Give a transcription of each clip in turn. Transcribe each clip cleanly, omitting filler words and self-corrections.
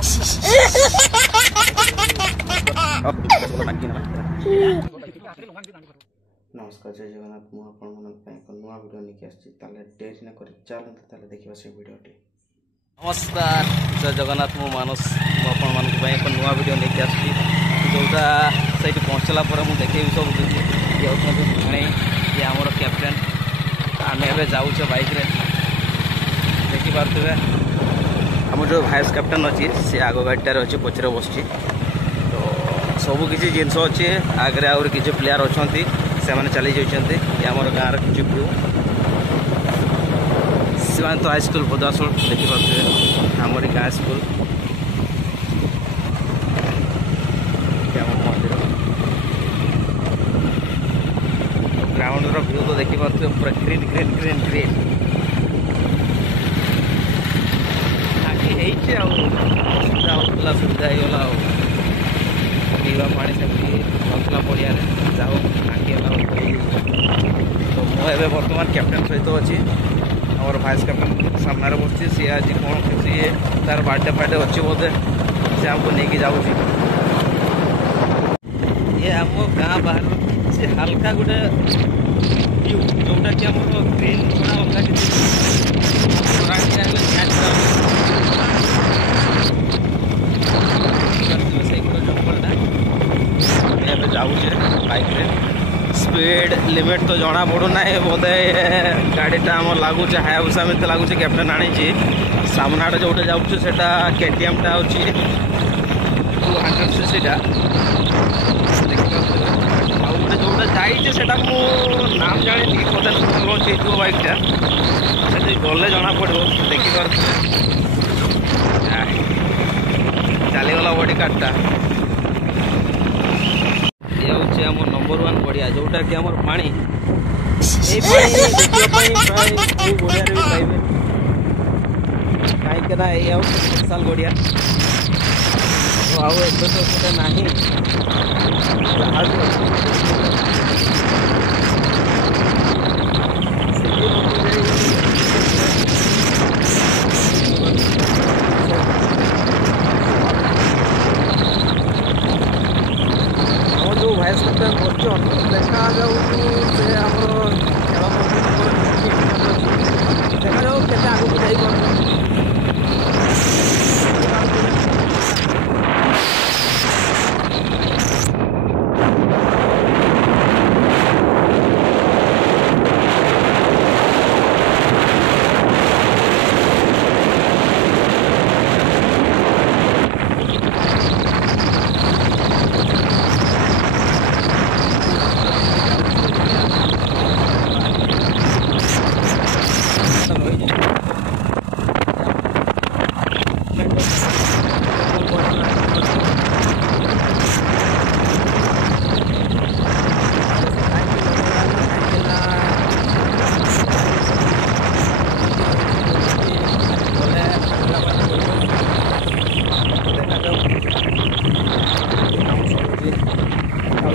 नमस्कार जय जगन्नाथ मुझे एक नुआ वीडियो नहीं आसी डेरी न कर चलते देखा से वीडियोटी। नमस्कार जय जगन्नाथ मु मानस एक नुआ वीडियो नहीं आसी जोटा से पहुँचला मुझे देखेबी सब किसी ये ये आमर कैप्टेन आम ए जाऊे बाइक रे देखिपे आम जो भाइस कैप्टेन अच्छी सी आग गाड़ीटार अच्छी पचर बस तो सबकि जिनस अच्छे आगे आगे किसी प्लेयर अच्छा से मैंने चली जाती आम गाँव किसी व्यू सीमांत हाईस्कल भद्रासोल देखिपे आमरी गाँ स्कूल मंदिर ग्राउंड व्यू तो देखिपे पूरा ग्रीन ग्रीन ग्रीन ग्रीन सुविधा होता सुविधा होगा पीवा पानी सेमती नौला पड़िया जाओ आगे तो मुझे बर्तमान कैप्टेन सहित अच्छी आम भाइस कैप्टेन सामने बस सी आज कौन किसी तार बर्थडे फार्डे अच्छी बोधे से आमको लेकिन जाऊँ ये आम गाँ बाहर से हल्का गोटे व्यू जोटा कि आम ग्रीन छड़ा अलग किसी जाऊे बाइक रे स्पीड लिमिट तो जना पड़ूना बोधे गाड़ीटा आम लगुच हायाबुसा में लगुच कैप्टेन आनी सामनाटा जोटे जाऊँ से केटीएम टा अच्छी 200 सीसीटा गोटे जोटा जाइए नाम जानी बोधे लॉन्च हो बाइकटा से गले जना पड़ो देखिपे चलीगला बॉडी कार्डटा ये हूँ आम नंबर 1 गड़िया जोटा कि आम पानी देखिए गड़िया भी पाइबे कहीं स्पेशल गड़िया तो आउ ए तो ना जो भाइस कैप्टेन बच्चन देखा जाऊ से आम देखा जाऊ के आगे जाइए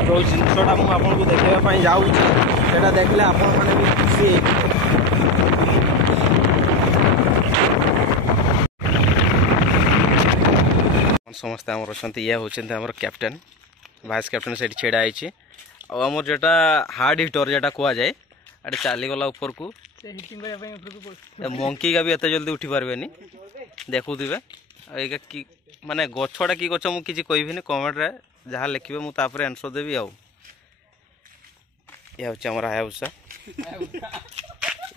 जो जिनसा मुझे देखापी जाऊँगा देखले आपण मैंने भी खुशी समस्ते आम अच्छा ये हूँ कैप्टेन भाइस कैप्टेन से छेड़ा है आम जोटा हार्ड हिटर जोटा कह जाए अरे चलीगला ऊपर को मंकी का भी एत जल्दी उठी पारे देखुवे कि माने गछटा कि गछ मुझे कहबी कमेंट रे जहाँ लिखे मुझे आंसर देवी आउ ये हूँ हायाबुसा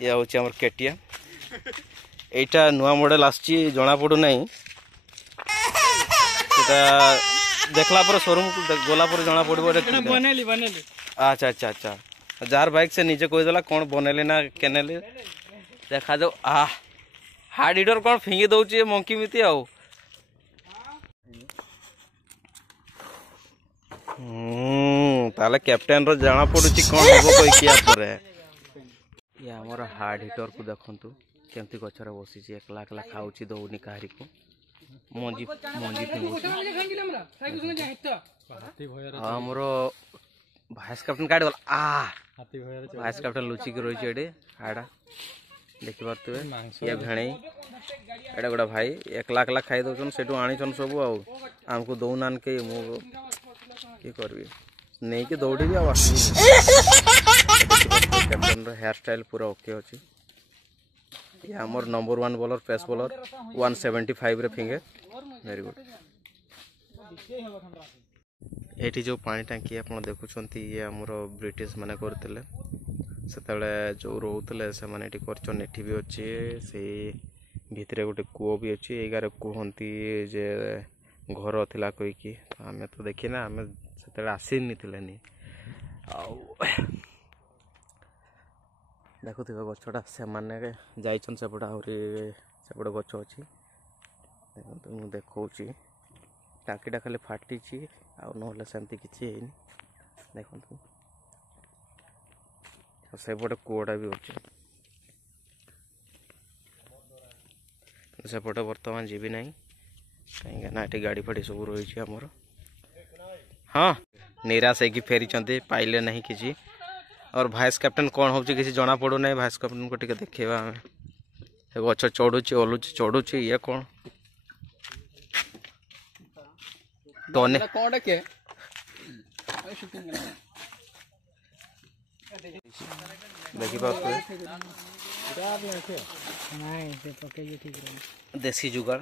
ये हूँ केटीएम एटा नुआ मॉडल आसी जना पड़ूना देखला पर शोरूम गला पर जना पड़ो अच्छा अच्छा अच्छा जार बाइक से नीचे कहीदेला कौन बनैले ना केनेले देखा जाओ हार्ड हिटर कौन फिंगी दौर मंकी मिति आउ ताले कैप्टेन रो जाना पड़ुची कौन होबो कोई किया पर ये हमर हार्ड हिटर को देखंतु केमती गछरे बसी एकला एकला खाउची दौनी काहरी को मंजी मंजी हमर भाइस कैप्टेन काट गला भाइस कैप्टेन लुची के रही हाड़ा देखि पारथुबे ये भेणई एटा गोटा भाई 1 लाख लाख खाई दउछन सेटू आनिछन सब आ हमको दउनान के मु की करबी नहीं कि दौड़ी भी आवाज कैप्टन रो हेयर स्टाइल पूरा ओके अछि ये हमर नंबर 1 बॉलर पेस बॉलर 175 रे फिंगे वेरी गुड एठी जो पानी टांकी आपण देखुछंती ये हमरो ब्रिटिश माने करथिले सेतले जो रोहुतले से माने एठी करछन एठी भी अछि से भितरे गोटे कुओ भी अछि एगारे कुहंती जे घर थिला कोई की हमें तो देखि ना हमें सेतले आसीन नि थिलेनी आ देखुथिबे गछटा से माने जाइछन सेपटा आउरी सेपटा गछ अछि देखंतु मु देखौची टाकीटा खाली फाटिची आ नहले सेमती किछि हेनी देखंतु सेपटे कुआटा भी अच्छे सेपटे बर्तमान जीवी ना कहीं ना ये गाड़ी फाड़ी सब रही आमर हाँ निराश होगी फेरी पाइले नहीं किसी और भाइस कैप्टन कौन हो किसी जना पड़ू ना भाइस कैप्टन को टे देखा आम गच चढ़ुची ओलुची चढ़ुची ये कौन टने देखी देसी जुगाड़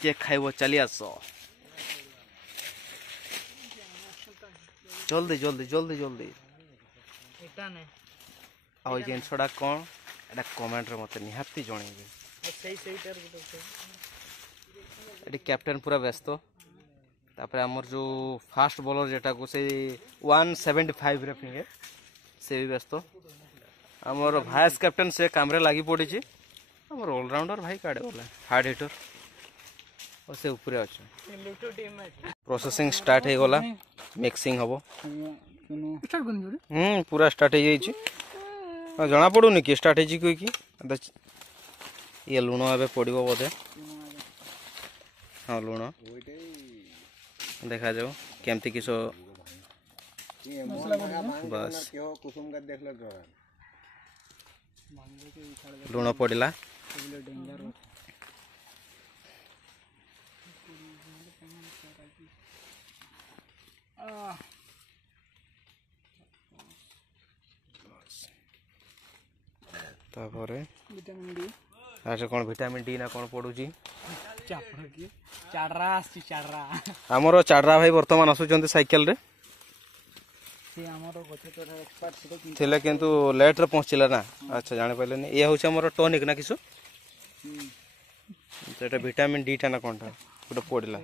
के खाइब चली आस जल्दी जल्दी जल्दी जल्दी आ जिनसटा कौन एटा कमेंट रे मते निहाती जणेबे एटी कैप्टन पूरा व्यस्त तापर हमर जो फास्ट बॉलर जेटा को से 175 रे फिंगे से भी व्यस्त हमर वाइस कैप्टन से कामरे लागी पड़ी छी हमर ऑलराउंडर भाई काडे बोला हार्ड हिटर और से ऊपर अच्छा प्रोसेसिंग स्टार्ट हो गला मिक्सिंग हबो पूरा स्टार्ट हो जाई छी जना पड़ूनी कि स्टार्ट हो कोई की ये लुण ए पड़ो बोधे हाँ लुण देखा जाओ केमती किस बस लुण पड़ा तापरे अच्छा कौन विटामिन डी ना कौन पड़ुची आमर चाडरा भाई बर्तमान आसुचंती साइकेल रे थिले किंतु लेट रे पहुंचला ना अच्छा जाने पाइले नहीं ये होछ हमर टॉनिक ना किसु जेटा विटामिन डी टा ना कोनटा गोटे पड़ला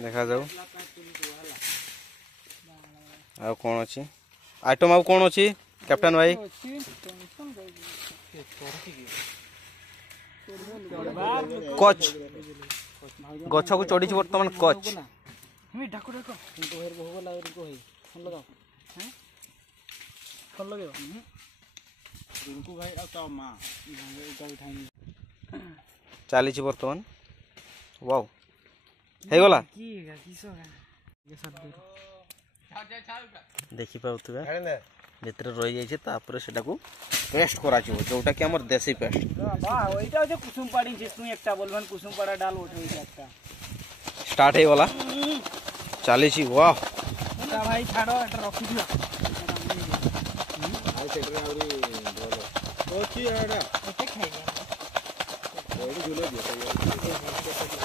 देखा जाऊ आ कौन अच्छी आइटम आ कौन अच्छी कैप्टन भाई कच गछ को चढ़ी बर्तमान कच चली बर्तमान वाओ है गला देखि पाउथबे भितर रही जाइए तापर सेटा को पेस्ट करा जोटा कि हमर देसी पेस्ट ओइटा जे कुसुम पाड़ी जे तू एकटा बोलबन कुसुम पाड़ा डाल उठै एकटा स्टार्ट है वाला चली छी वाह भाई छाड़ो एटा रखि दियो भाई सेटरे आउरी बोलो ओची एडा एते खाइबा ओडी झुले दियो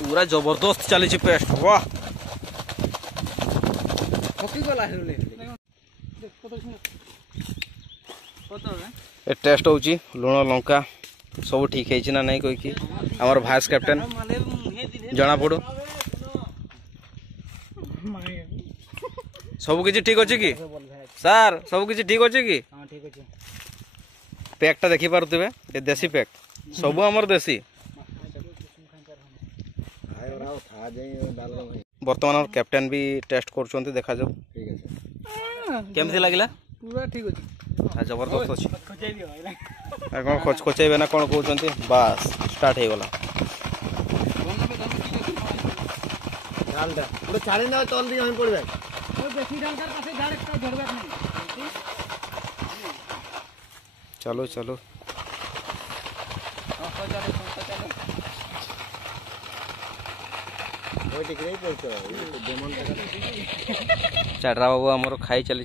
पूरा जबरदस्त चली छी पेस्ट वाह थकी गला हेले देख कत सुन ए टेस्ट होची लुण लंका सब ठीक है ना नहीं कहीकि आमर भाइस कैप्टेन जना पड़ू सब किसी ठीक अच्छे कि सार सब किसी ठीक अच्छे कि पैकटा देखी पारे ये देसी पैक सब आमर देसी बर्तमान कैप्टेन भी टेस्ट कर देखा जाओ केमती लगला पूरा ठीक अछि जबरदस्त अच्छे कौन खोच खोचेबे ना कौन कहते बास स्टार्ट हो गला चलो चलो चाडरा बाबू आमर खाई चली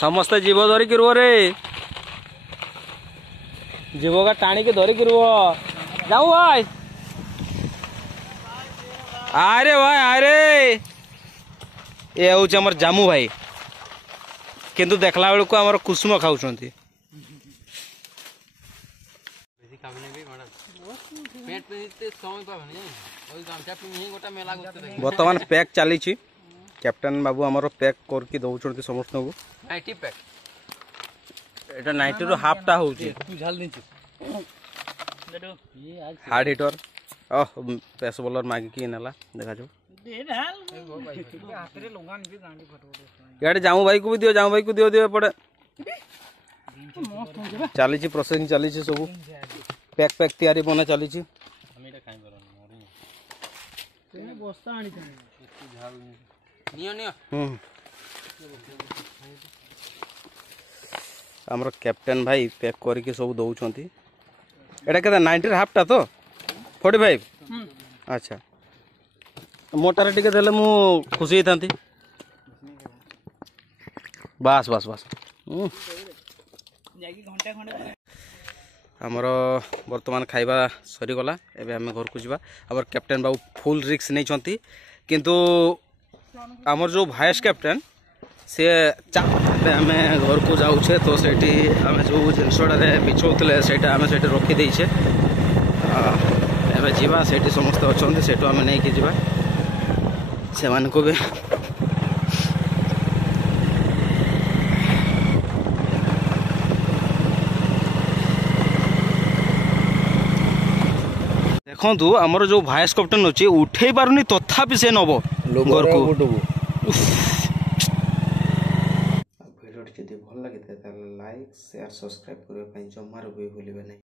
समस्ते जीव धरिक रुह रे जीव का टाणी के धरिक रुह जाऊ भाई अरे भाई अरे ये हूँ आमर जामू भाई किंतु देखला बेलू आमर कुसुम खाऊ बर्तमान पैक चली कैप्टेन बाबू आमर पैक करके दौरान समस्त को एटा 90 रो हाफ टा होची हार्ड हिटर पेस बॉलर मागी की नेला देखा जो याडे जाऊं भाई को भी दियो जाऊं भाई को दियो दियो पड़े चली प्रोसेसिंग चली सब पैक पैक तैयारी बना चली आमर कैप्टेन भाई पैक करके सब दौरान एटा के 90 हाफ टा तो 45 अच्छा मोटार टिके देले मु खुशी होती बास बास बास आमर बर्तमान खाइबा सरीगला एबे आम घर को जावा आमर कैप्टेन बाबू फुल रिस्क नहीं चंती किंतु आमर जो भाइस कैप्टेन से आम घर को जाऊे तो सेठी आम जो जिनसटा बिछौले से रखी देचे एबे जीवा सेठी समस्त अच्छा सेठू आम नहीं कि जीवा से को भी देखु आमर जो भाइस कैप्टेन अच्छे उठे पारुनी तथापि से नब घर को भिडियो जब भल लगी लाइक शेयर सब्सक्राइब करने जमार भी भूलें नहीं।